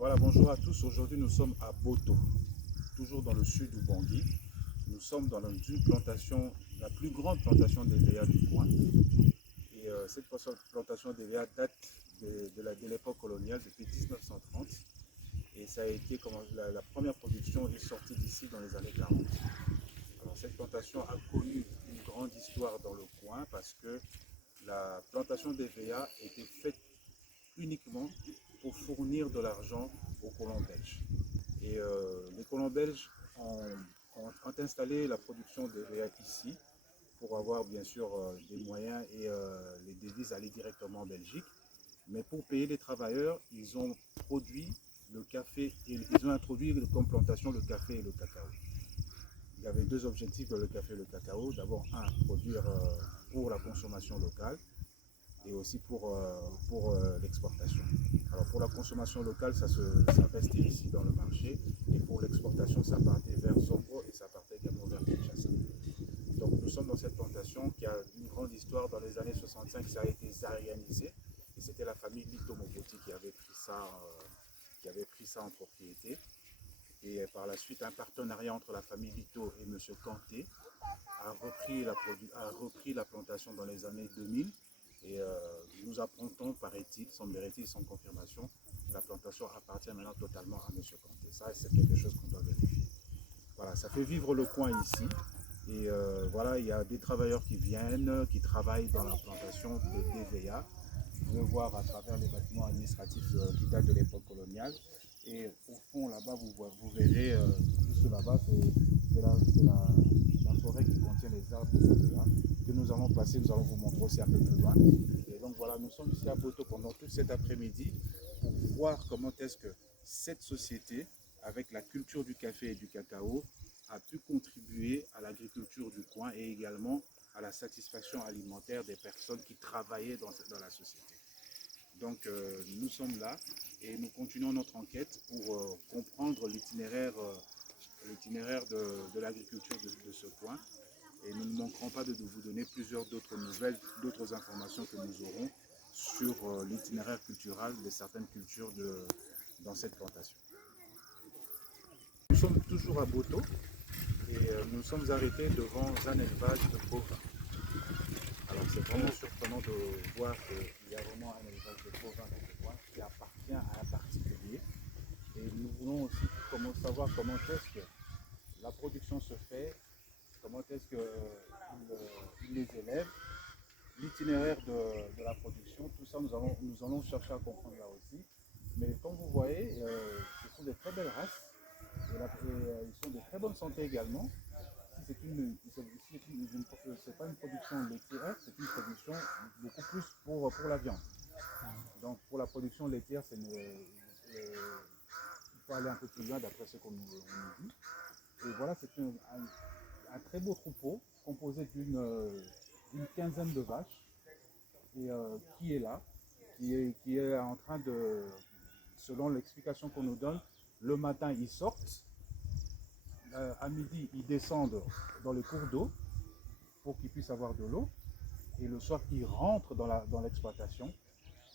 Voilà, bonjour à tous. Aujourd'hui, nous sommes à Boto, toujours dans le sud du Bangui. Nous sommes dans une plantation, la plus grande plantation d'EVA du coin. Et cette plantation d'EVA date de l'époque coloniale, depuis 1930. Et ça a été comme la première production est sortie d'ici dans les années 40. Alors, cette plantation a connu une grande histoire dans le coin parce que la plantation d'EVA était faite uniquement pour fournir de l'argent aux colons belges. Et les colons belges ont installé la production de VA ici pour avoir bien sûr des moyens et les devises allaient directement en Belgique. Mais pour payer les travailleurs, ils ont produit le café et ils ont introduit comme plantation le café et le cacao. Il y avait deux objectifs dans le café et le cacao. D'abord, produire pour la consommation locale et aussi pour l'exportation. Alors pour la consommation locale, ça restait ici dans le marché, et pour l'exportation, ça partait vers Songro et ça partait également vers Kinshasa. Donc nous sommes dans cette plantation qui a une grande histoire. Dans les années 65, ça a été zarianisé, et c'était la famille Lito Moboti qui avait pris ça en propriété. Et par la suite, un partenariat entre la famille Lito et M. Kanté a repris la plantation dans les années 2000. Et nous apprendons, paraît-il, semblerait-il, sans confirmation, la plantation appartient maintenant totalement à M. Kanté. Ça, c'est quelque chose qu'on doit vérifier. Voilà, ça fait vivre le coin ici. Et voilà, il y a des travailleurs qui viennent, qui travaillent dans la plantation de DVA. Vous pouvez voir à travers les bâtiments administratifs qui datent de l'époque coloniale. Et au fond, là-bas, vous verrez, juste là-bas, c'est la forêt qui contient les arbres de DVA que nous allons passer, nous allons vous montrer aussi un peu plus loin. Et donc voilà, nous sommes ici à Boto pendant tout cet après-midi pour voir comment est-ce que cette société, avec la culture du café et du cacao, a pu contribuer à l'agriculture du coin et également à la satisfaction alimentaire des personnes qui travaillaient dans la société. Donc nous sommes là et nous continuons notre enquête pour comprendre l'itinéraire de l'agriculture de ce coin. Et nous ne manquerons pas de vous donner plusieurs d'autres nouvelles, d'autres informations que nous aurons sur l'itinéraire culturel de certaines cultures dans cette plantation. Nous sommes toujours à Boto et nous sommes arrêtés devant un élevage de bovins. Alors c'est vraiment surprenant de voir qu'il y a vraiment un élevage de bovins dans ce coin qui appartient à un particulier. Et nous voulons aussi savoir comment est-ce que la production se fait, comment est-ce qu'il les élève, l'itinéraire de la production, tout ça nous allons chercher à comprendre là aussi. Mais comme vous voyez, ce sont de très belles races et ils sont de très bonne santé également. C'est pas une production laitière, c'est une production beaucoup plus pour la viande. Donc pour la production laitière, il faut aller un peu plus loin d'après ce qu'on nous dit. Et voilà, c'est un très beau troupeau composé d'une quinzaine de vaches et qui est là, qui est en train de, selon l'explication qu'on nous donne, le matin ils sortent, à midi ils descendent dans le cours d'eau pour qu'ils puissent avoir de l'eau, et le soir ils rentrent dans l'exploitation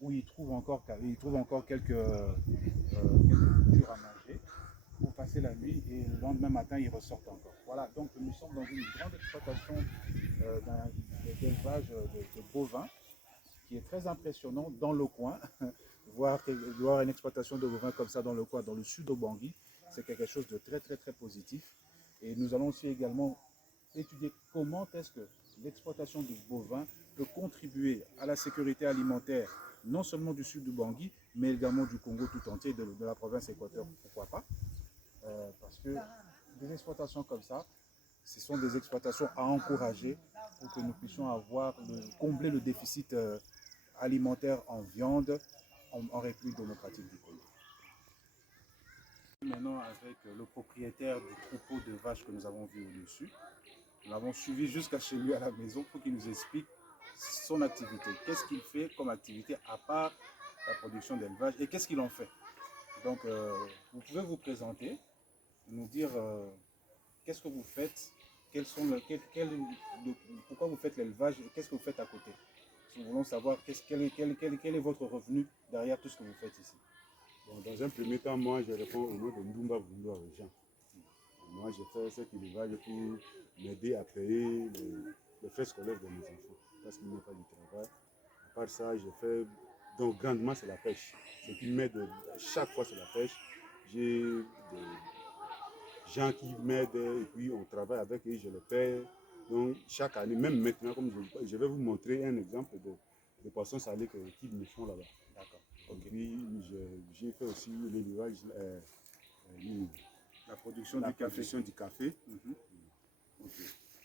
où ils trouvent encore quelques cultures à manger pour passer la nuit, et le lendemain matin ils ressortent encore. Voilà, donc nous sommes dans une grande exploitation d'élevage de bovins qui est très impressionnant dans le coin. voir une exploitation de bovins comme ça dans le coin, dans le sud au Bangui, c'est quelque chose de très très très positif. Et nous allons aussi également étudier comment est-ce que l'exploitation du bovin peut contribuer à la sécurité alimentaire, non seulement du sud du Bangui, mais également du Congo tout entier, de la province Équateur, pourquoi pas. Parce que des exploitations comme ça, ce sont des exploitations à encourager pour que nous puissions combler le déficit alimentaire en viande en République démocratique du Congo. Maintenant, avec le propriétaire du troupeau de vaches que nous avons vu au-dessus, nous l'avons suivi jusqu'à chez lui à la maison pour qu'il nous explique son activité. Qu'est-ce qu'il fait comme activité à part la production d'élevage et qu'est-ce qu'il en fait. Donc, vous pouvez vous présenter, nous dire qu'est-ce que vous faites, pourquoi vous faites l'élevage et qu'est-ce que vous faites à côté. Nous voulons savoir quel est votre revenu derrière tout ce que vous faites ici. Bon, dans un premier temps, moi, je réponds au nom de Ndumba Boundo Jean. Moi, je fais cet élevage pour m'aider à payer les frais scolaires de mes enfants, parce qu'il n'y a pas de travail. À part ça, je fais, donc grandement, c'est la pêche. Ce qui m'aide chaque fois, c'est la pêche. J'ai des gens qui m'aident et puis on travaille avec eux, je les paie. Donc, chaque année, même maintenant, comme je vais vous montrer un exemple de poissons salés qu'ils me font là-bas. D'accord. Et puis, j'ai fait aussi l'élevage, La production la du café. production du café. Ok.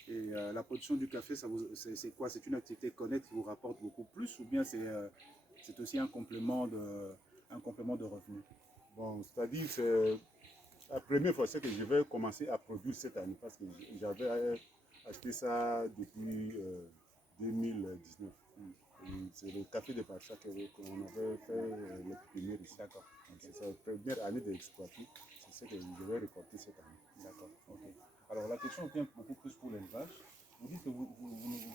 Et la production du café, c'est quoi? C'est une activité connecte qui vous rapporte beaucoup plus ou bien c'est aussi un complément de revenus? Bon, c'est-à-dire, c'est la première fois que je vais commencer à produire cette année parce que j'avais acheté ça depuis 2019. C'est le café de Barça qu'on avait fait les pépinières ici. D'accord. C'est sa première année d'exploiter. C'est ce que je vais récolter cette année. D'accord. Ok. Alors la question vient beaucoup plus pour l'élevage. Vous dites que vous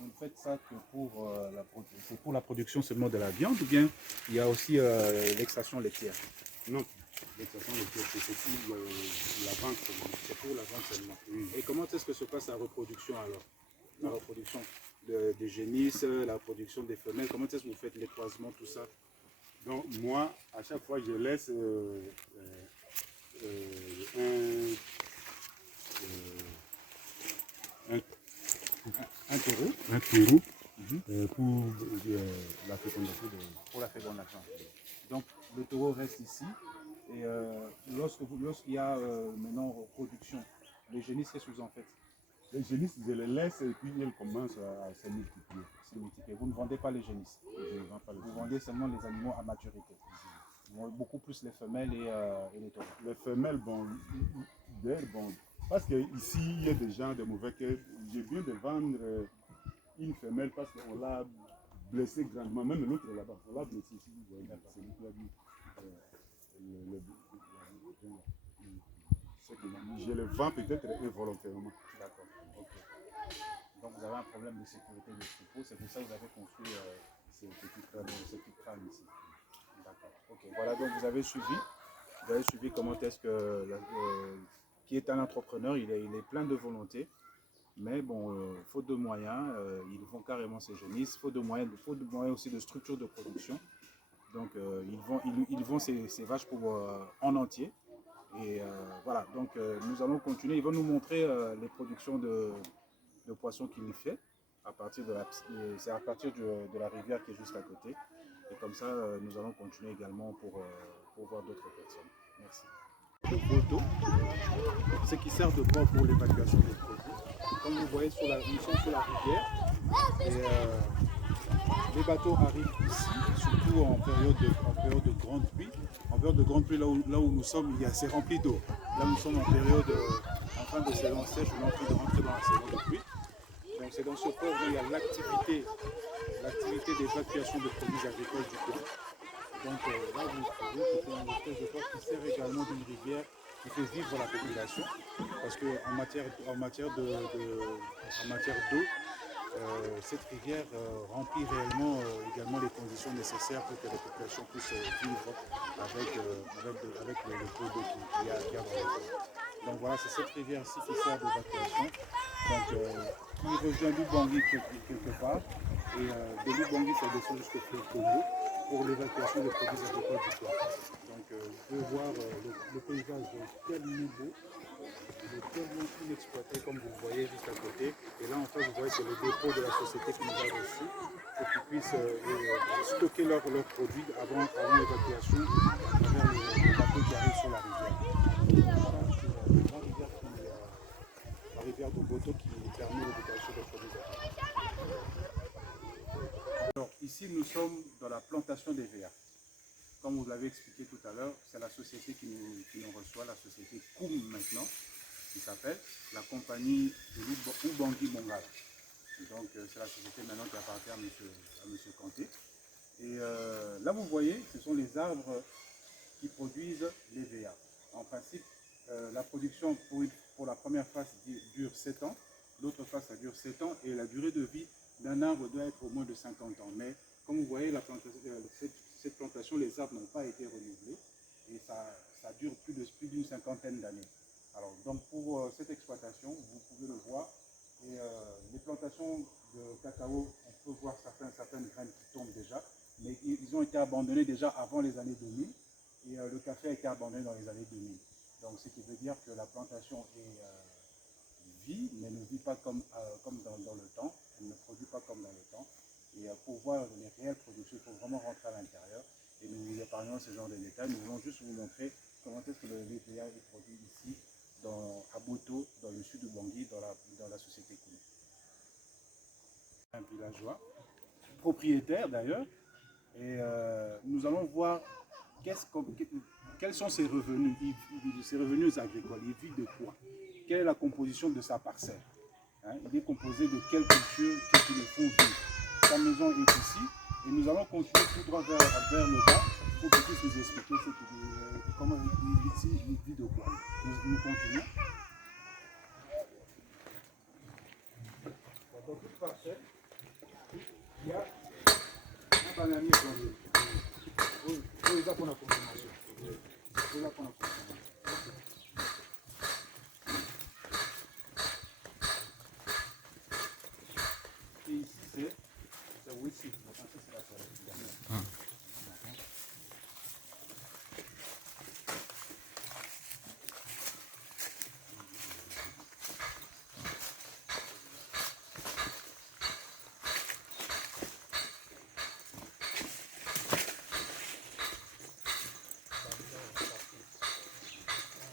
ne faites ça que pour la production seulement de la viande ou bien il y a aussi l'extraction laitière? Non, l'extraction laitière, c'est pour la vente seulement. C'est pour la vente seulement. Oui. Et comment est-ce que se passe la reproduction alors? La reproduction des génisses, la production des femelles, comment est-ce que vous faites les croisements, tout ça? Donc moi, à chaque fois, je laisse Un taureau un taureau pour la fécondation. pour la fécondation. Donc le taureau reste ici et lorsqu'il y a maintenant reproduction, les génisses, qu'est-ce que vous en faites? Les génisses, je les laisse et puis elles commencent à se multiplier. Vous ne vendez pas les génisses. Je ne vends pas les Vous génisses. vendez seulement les animaux à maturité. Beaucoup plus les femelles et les taureaux. Les femelles, bon, parce qu'ici, il y a des gens de mauvais cœur. Je viens de vendre une femelle parce qu'on l'a blessée grandement. Même l'autre là-bas, on l'a blessée ici. C'est lui qui a dit. Je le vends peut-être involontairement. D'accord. Ok. Donc vous avez un problème de sécurité des troupeaux, c'est pour ça que vous avez construit ces petites crânes ici. D'accord. Ok. Voilà, donc vous avez suivi comment est-ce que qui est un entrepreneur, il est plein de volonté, mais bon, faute de moyens, ils vont carrément ces génisses, faute de moyens aussi de structure de production. Donc ils vont ces vaches en entier. Et voilà, donc nous allons continuer. Il va nous montrer les productions de poissons qu'il fait c'est à partir de la rivière qui est juste à côté. Et comme ça, nous allons continuer également pour voir d'autres personnes. Merci. Le bateau, ce qui sert de port pour l'évacuation des produits. Comme vous voyez, nous sommes sur la rivière. Et les bateaux arrivent ici, surtout en période de grande pluie. En période de grande pluie, là où nous sommes, c'est rempli d'eau. Là, nous sommes en période, en fin de saison sèche, on est en train de rentrer dans la saison de pluie. Donc, c'est dans ce port où il y a l'activité d'évacuation de produits agricoles du coin. Donc, là, vous trouvez que c'est un espèce de port qui sert également d'une rivière qui fait vivre la population. Parce qu'en matière d'eau, cette rivière remplit réellement également les conditions nécessaires pour que la population puisse vivre avec le peu d'eau qu'il y a dans le port. Donc voilà, c'est cette rivière-ci qui sert d'évacuation. Donc il rejoint Lubangui quelque part. Et de Lubangui, ça descend jusqu'au fleuve Congo pour l'évacuation des produits agricoles du soir. Donc vous pouvez voir le paysage tellement beau. Il est tellement inexploité comme vous le voyez juste à côté. Et là en fait vous voyez c'est le dépôt de la société qui nous a reçus pour qu'ils puissent stocker leurs produits avant l'évacuation à travers les bateaux qui arrivent sur la rivière. La rivière de Boto qui permet l'évacuation des produits agricoles. Alors ici nous sommes dans la plantation des verres. Comme vous l'avez expliqué tout à l'heure, c'est la société qui nous reçoit, la société Koum maintenant, qui s'appelle la compagnie de Lubangui Mongala. Donc c'est la société maintenant qui appartient à M. Kanté. Et là vous voyez, ce sont les arbres qui produisent les VA. En principe, la production pour la première phase dure 7 ans, l'autre phase ça dure 7 ans et la durée de vie d'un arbre doit être au moins de 50 ans. Mais comme vous voyez, cette plantation, les arbres n'ont pas été renouvelés. et ça dure plus d'une cinquantaine d'années. Alors, donc pour cette exploitation, vous pouvez le voir, et les plantations de cacao, on peut voir certaines graines qui tombent déjà, mais ils ont été abandonnés déjà avant les années 2000, et le café a été abandonné dans les années 2000. Donc, ce qui veut dire que la plantation vit, mais ne vit pas comme dans le temps, elle ne produit pas comme dans le temps. Et pour voir les réelles productions, il faut vraiment rentrer à l'intérieur. Et nous vous épargnons ce genre de détails. Nous voulons juste vous montrer comment est-ce que le VPA est produit ici, à Boto, dans le sud du Bangui, dans la société Koulou. Un villageois, propriétaire d'ailleurs, et nous allons voir quels sont ses revenus agricoles. Il vit de quoi? Quelle est la composition de sa parcelle? Il est composé de quelles cultures qui le font vivre? Sa maison est ici, et nous allons continuer tout droit vers le bas pour qu'il puisse nous expliquer comment il vit de quoi. Nous continuons. Dans toute parcelle, il y a un bananier planté. C'est ça pour la consommation. C'est là pour la consommation. Et ici, c'est Wissy. C'est la forêt.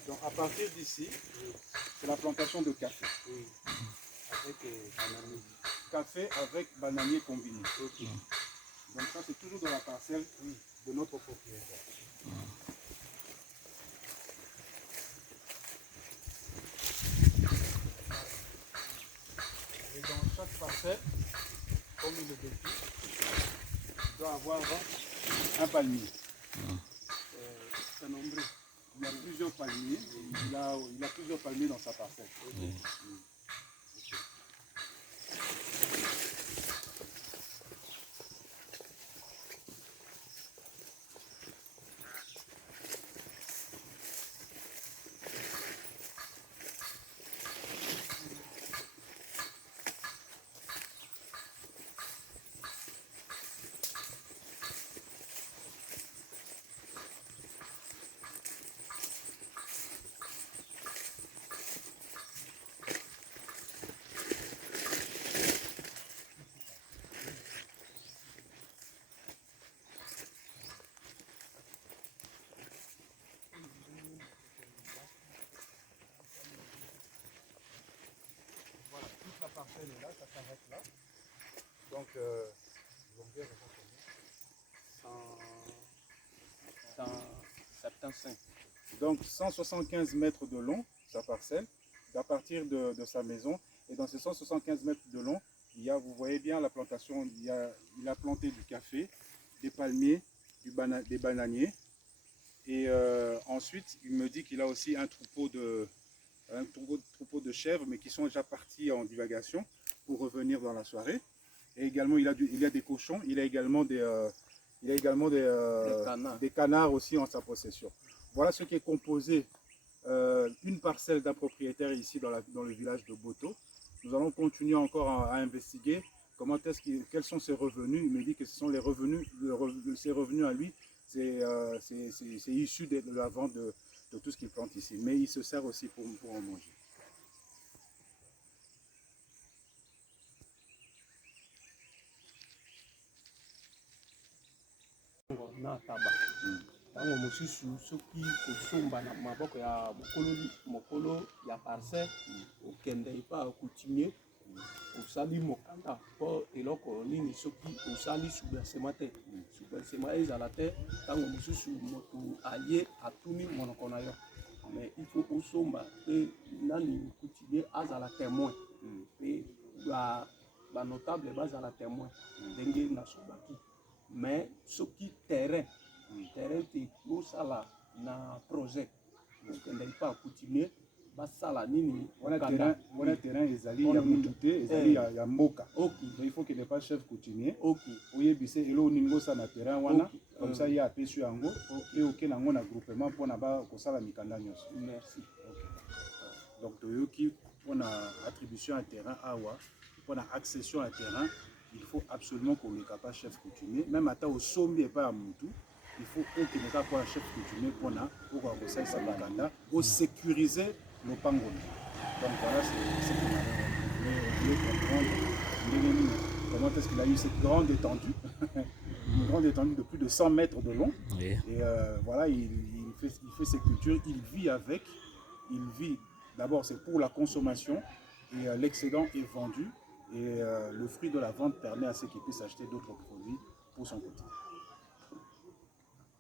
Donc à partir d'ici, c'est la plantation de café. Avec bananier. Café avec bananier combiné. Donc ça c'est toujours dans la parcelle de notre propriétaire. Et dans chaque parcelle, comme il le décrit, il doit avoir un palmier. C'est nombreux. Il y a plusieurs palmiers. Il a plusieurs palmiers dans sa parcelle. La parcelle est là, ça s'arrête là. Donc, longueur est combien? 175. Donc, 175 mètres de long, sa parcelle, à partir de sa maison. Et dans ces 175 mètres de long, vous voyez bien la plantation, il a planté du café, des palmiers, des bananiers. Et ensuite, il me dit qu'il a aussi un troupeau de chèvres, mais qui sont déjà partis en divagation pour revenir dans la soirée. Et également, il a des cochons, il a également des canards aussi en sa possession. Voilà ce qui est composé, une parcelle d'un propriétaire ici dans le village de Boto. Nous allons continuer encore à investiguer quels sont ses revenus. Il me dit que ce sont ses revenus à lui, c'est issu de la vente de tout ce qu'il plante ici. Mais il se sert aussi pour en manger. Tango mosusu soki kosomba na maboko ya mokolo ya parcelle okende epa coutumier osali mokanda mpo eloko nini soki osali souversement te souversement ezala te tango mosusu moto aye atuni monoko na yo mais il faut osomba mpe nani coutumier azala témoin mpe banotable bazala témoin ndenge nasobaki mais soki terrain te osala na projet okende pas coutumier basala nini Voilà mokanda. terrain ezali On ya a mutu te, ezali ya mboka. Ok, Donc il faut qu'il n'est pas chef coutumier. ok, Oyebise elo ningo sa na terrain wana, Ok. comme ça ya apesu yango et ok nango na groupement pour na ba kosala mikanda nyonso. merci. Ok. Donc toyoki pour na attribution à terrain awa, pour na accession à terrain, il faut absolument qu'on ne soit pas chef coutumier, même à au sommet et pas à Moutou. Il faut qu'il n'y ait pas chef coutumier pour ça mikanda, pour sécuriser nos pangoni. Donc voilà, c'est ce qu'on voulait comprendre. Comment est-ce qu'il a eu cette grande étendue, une grande étendue de plus de 100 mètres de long. Oui. Et voilà, il fait ses cultures, il vit avec, il vit, d'abord c'est pour la consommation, et l'excédent est vendu, et le fruit de la vente permet à ceux qui puissent acheter d'autres produits pour son côté.